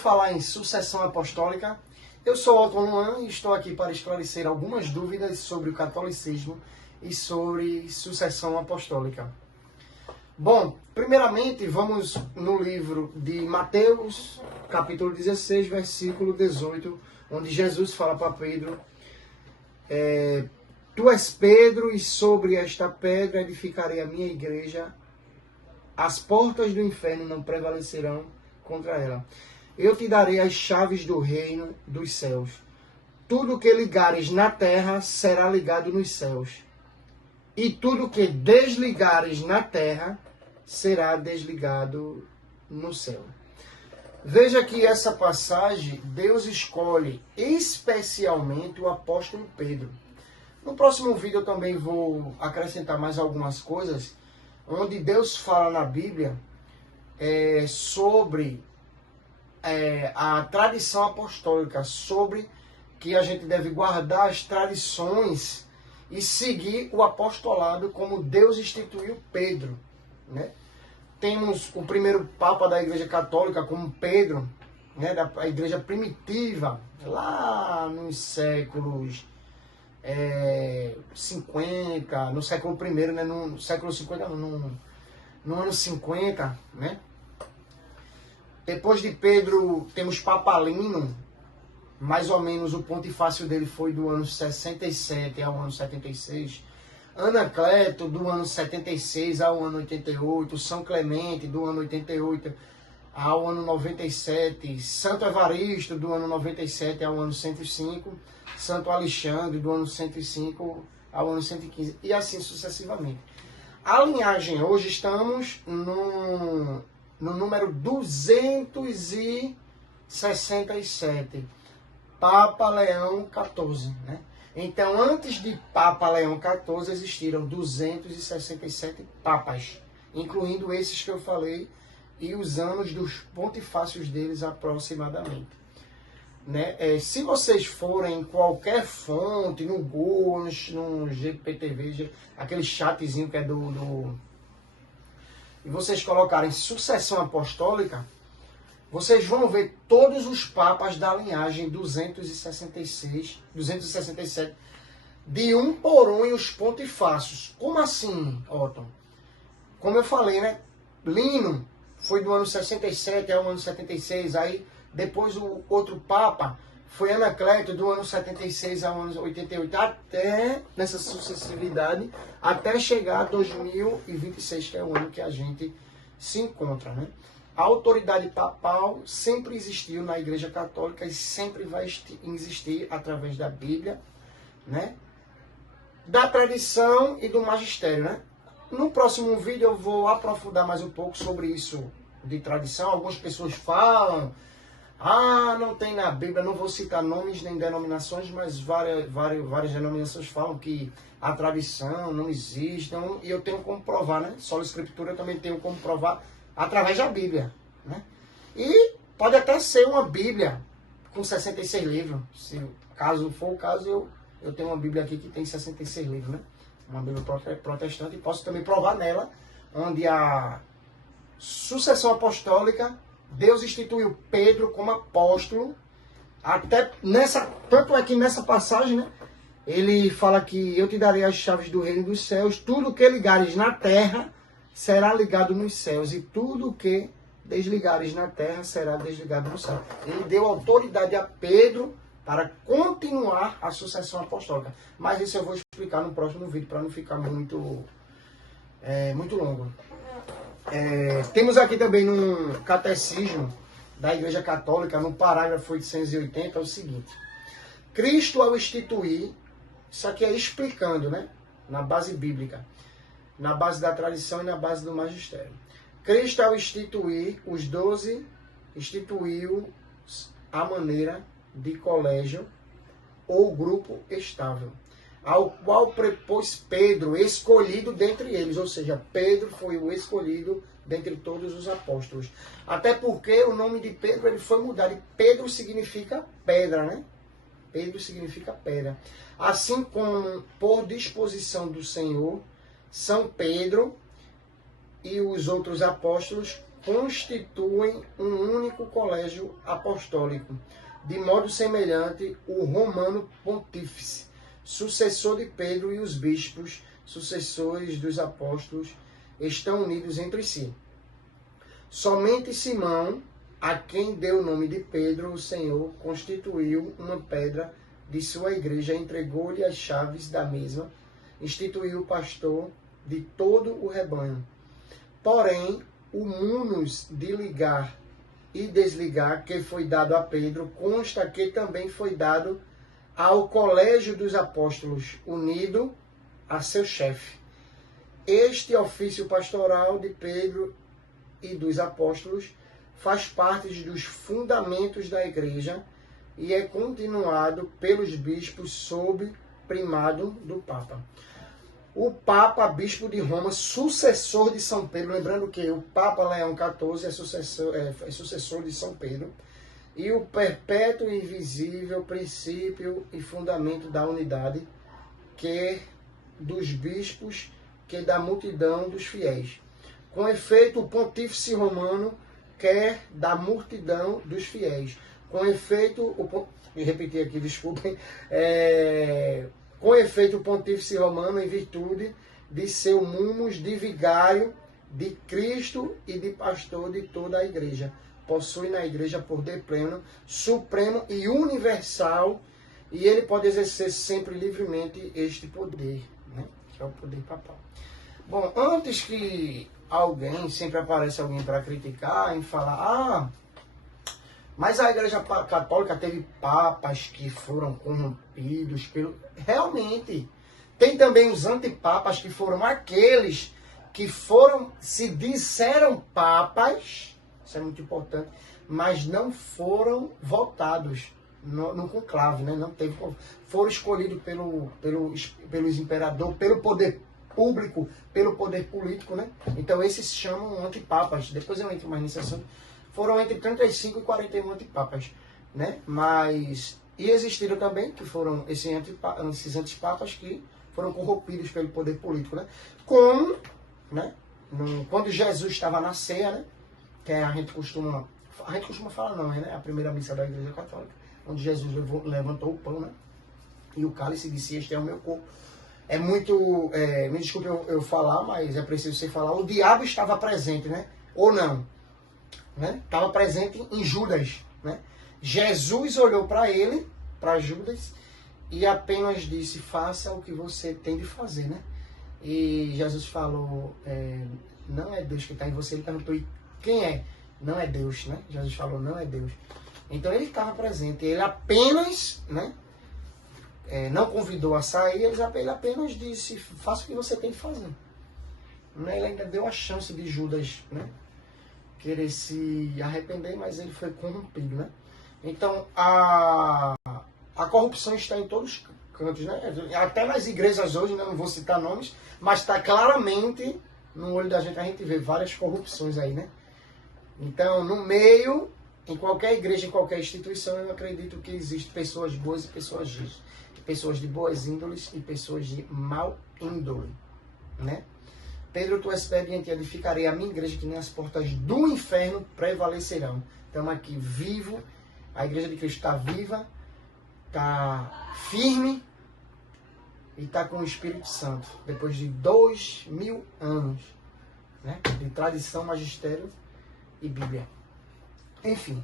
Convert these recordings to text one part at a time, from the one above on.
falar em sucessão apostólica, eu sou Otton Luan e estou aqui para esclarecer algumas dúvidas sobre o catolicismo e sobre sucessão apostólica. Bom, primeiramente vamos no livro de Mateus, capítulo 16, versículo 18, onde Jesus fala para Pedro: Tu és Pedro, e sobre esta pedra edificarei a minha igreja, as portas do inferno não prevalecerão contra ela. Eu te darei as chaves do reino dos céus. Tudo que ligares na terra será ligado nos céus, e tudo que desligares na terra será desligado no céu. Veja que essa passagem, Deus escolhe especialmente o apóstolo Pedro. No próximo vídeo eu também vou acrescentar mais algumas coisas, onde Deus fala na Bíblia sobre a tradição apostólica, sobre que a gente deve guardar as tradições e seguir o apostolado como Deus instituiu Pedro, né? Temos o primeiro Papa da Igreja Católica como Pedro, né, da igreja primitiva, lá nos séculos 50, no século I, né, no século 50, no ano 50, né? Depois de Pedro, temos Papa Lino, mais ou menos o pontifício dele foi do ano 67 ao ano 76. Anacleto, do ano 76 ao ano 88. São Clemente, do ano 88 ao ano 97. Santo Evaristo, do ano 97 ao ano 105. Santo Alexandre, do ano 105 ao ano 115. E assim sucessivamente. A linhagem, hoje estamos no número 267. Papa Leão XIV, né? Então, antes de Papa Leão XIV, existiram 267 papas, incluindo esses que eu falei, e os anos dos pontifícios deles aproximadamente. Né? Se vocês forem em qualquer fonte, no Google, no GPTV, aquele chatzinho que é e vocês colocarem sucessão apostólica, vocês vão ver todos os papas da linhagem 267, de um por um, e os pontifícios. Como assim, Otton? Como eu falei, né? Lino foi do ano 67 ao ano 76, aí depois o outro papa foi Anacleto, do ano 76 ao ano 88, até nessa sucessividade, até chegar a 2026, que é o ano que a gente se encontra, né? A autoridade papal sempre existiu na Igreja Católica e sempre vai existir através da Bíblia, né? Da tradição e do magistério, né? No próximo vídeo eu vou aprofundar mais um pouco sobre isso de tradição. Algumas pessoas falam: não tem na Bíblia, não vou citar nomes nem denominações, mas várias denominações falam que a tradição não existe, e eu tenho como provar, né? Sola Escritura eu também tenho como provar através da Bíblia, né? E pode até ser uma Bíblia com 66 livros. Se caso for o caso, eu tenho uma Bíblia aqui que tem 66 livros, né? Uma Bíblia protestante, e posso também provar nela, onde a sucessão apostólica, Deus instituiu Pedro como apóstolo, até tanto é que nessa passagem, né, ele fala que eu te darei as chaves do reino dos céus, tudo que ligares na terra será ligado nos céus, e tudo que desligares na terra será desligado no céu. Ele deu autoridade a Pedro para continuar a sucessão apostólica. Mas isso eu vou explicar no próximo vídeo, para não ficar muito longo. Temos aqui também no Catecismo da Igreja Católica, no parágrafo 880, o seguinte: Cristo, ao instituir, isso aqui é explicando, né, na base bíblica, na base da tradição e na base do magistério. Cristo, ao instituir os 12, instituiu a maneira de colégio ou grupo estável, ao qual prepôs Pedro, escolhido dentre eles. Ou seja, Pedro foi o escolhido dentre todos os apóstolos. Até porque o nome de Pedro ele foi mudado. E Pedro significa pedra, né? Pedro significa pedra. Assim como, por disposição do Senhor, São Pedro e os outros apóstolos constituem um único colégio apostólico, de modo semelhante o romano pontífice, sucessor de Pedro, e os bispos, sucessores dos apóstolos, estão unidos entre si. Somente Simão, a quem deu o nome de Pedro, o Senhor constituiu uma pedra de sua igreja, entregou-lhe as chaves da mesma, instituiu o pastor de todo o rebanho. Porém, o munus de ligar e desligar que foi dado a Pedro, consta que também foi dado ao colégio dos apóstolos, unido a seu chefe. Este ofício pastoral de Pedro e dos apóstolos faz parte dos fundamentos da igreja e é continuado pelos bispos sob primado do Papa. O Papa, bispo de Roma, sucessor de São Pedro, lembrando que o Papa Leão XIV é sucessor de São Pedro, e o perpétuo e invisível princípio e fundamento da unidade, que dos bispos, que da multidão dos fiéis. Com efeito, o pontífice romano quer da multidão dos fiéis. Com efeito, me repetir aqui, desculpem, com efeito, o pontífice romano, em virtude de seu munus de vigário de Cristo e de pastor de toda a igreja, possui na igreja poder pleno, supremo e universal, e ele pode exercer sempre livremente este poder, né? Que é o poder papal. Bom, antes que sempre aparece alguém para criticar e falar, mas a Igreja Católica teve papas que foram corrompidos pelo... Realmente, tem também os antipapas, que foram aqueles que se disseram papas, isso é muito importante, mas não foram votados no conclave, né? Não teve, foram escolhidos pelos imperadores, pelo poder público, pelo poder político, né? Então esses se chamam antipapas. Depois eu entro mais nesse assunto. Foram entre 35 e 41 antipapas, né? E existiram também, que foram esses antipapas que foram corrompidos pelo poder político, né? Como, né? Quando Jesus estava na ceia, né? Que a gente costuma falar, não, né? A primeira missa da Igreja Católica, onde Jesus levantou o pão, né? E o cálice e disse: este é o meu corpo. É muito, me desculpe eu falar, mas é preciso você falar. O diabo estava presente, né? Ou não? Né? Estava presente em Judas, né? Jesus olhou para ele, para Judas, e apenas disse: faça o que você tem de fazer, né? E Jesus falou: não é Deus que está em você. Ele perguntou: e quem é? Não é Deus, né? Jesus falou: não é Deus. Então ele estava presente. Ele apenas, né? Não convidou a sair, ele apenas disse: faça o que você tem que fazer. Ele ainda deu a chance de Judas, né? Querer se arrepender, mas ele foi corrompido, né? Então, a corrupção está em todos os cantos, né? Até nas igrejas hoje, né? Não vou citar nomes, mas está claramente no olho da gente, a gente vê várias corrupções aí, né? Então, no meio, em qualquer igreja, em qualquer instituição, eu acredito que existem pessoas boas e pessoas más, pessoas de boas índoles e pessoas de mau índole, né? Pedro, tu és pedra, e em ti edificarei a minha igreja, que nem as portas do inferno prevalecerão. Estamos aqui vivo, a igreja de Cristo está viva, está firme e está com o Espírito Santo, depois de 2000 anos, né? De tradição, magistério e Bíblia. Enfim,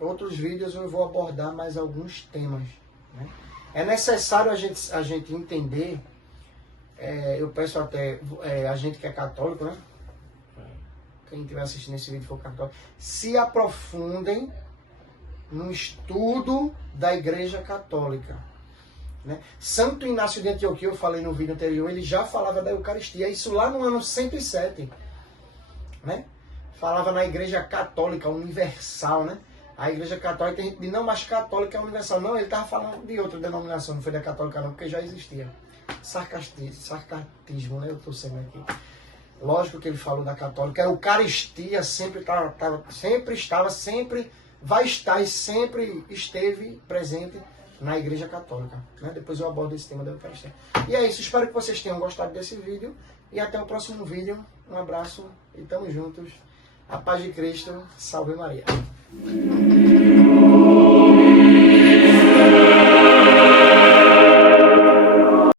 outros vídeos eu vou abordar mais alguns temas, né? É necessário a gente entender. Eu peço até a gente que é católico, né? Quem estiver assistindo esse vídeo for católico, se aprofundem no estudo da Igreja Católica, né? Santo Inácio de Antioquia, eu falei no vídeo anterior, ele já falava da Eucaristia, isso lá no ano 107, né? Falava na Igreja Católica Universal, né? A Igreja Católica, tem gente que diz: não, mas Católica é universal. Não, ele estava falando de outra denominação, não foi da Católica não, porque já existia. Sarcastismo, né? Eu estou sendo aqui. Lógico que ele falou da Católica. A Eucaristia sempre vai estar e sempre esteve presente na Igreja Católica, né? Depois eu abordo esse tema da Eucaristia. E é isso, espero que vocês tenham gostado desse vídeo e até o próximo vídeo. Um abraço e tamo juntos. A paz de Cristo, salve Maria.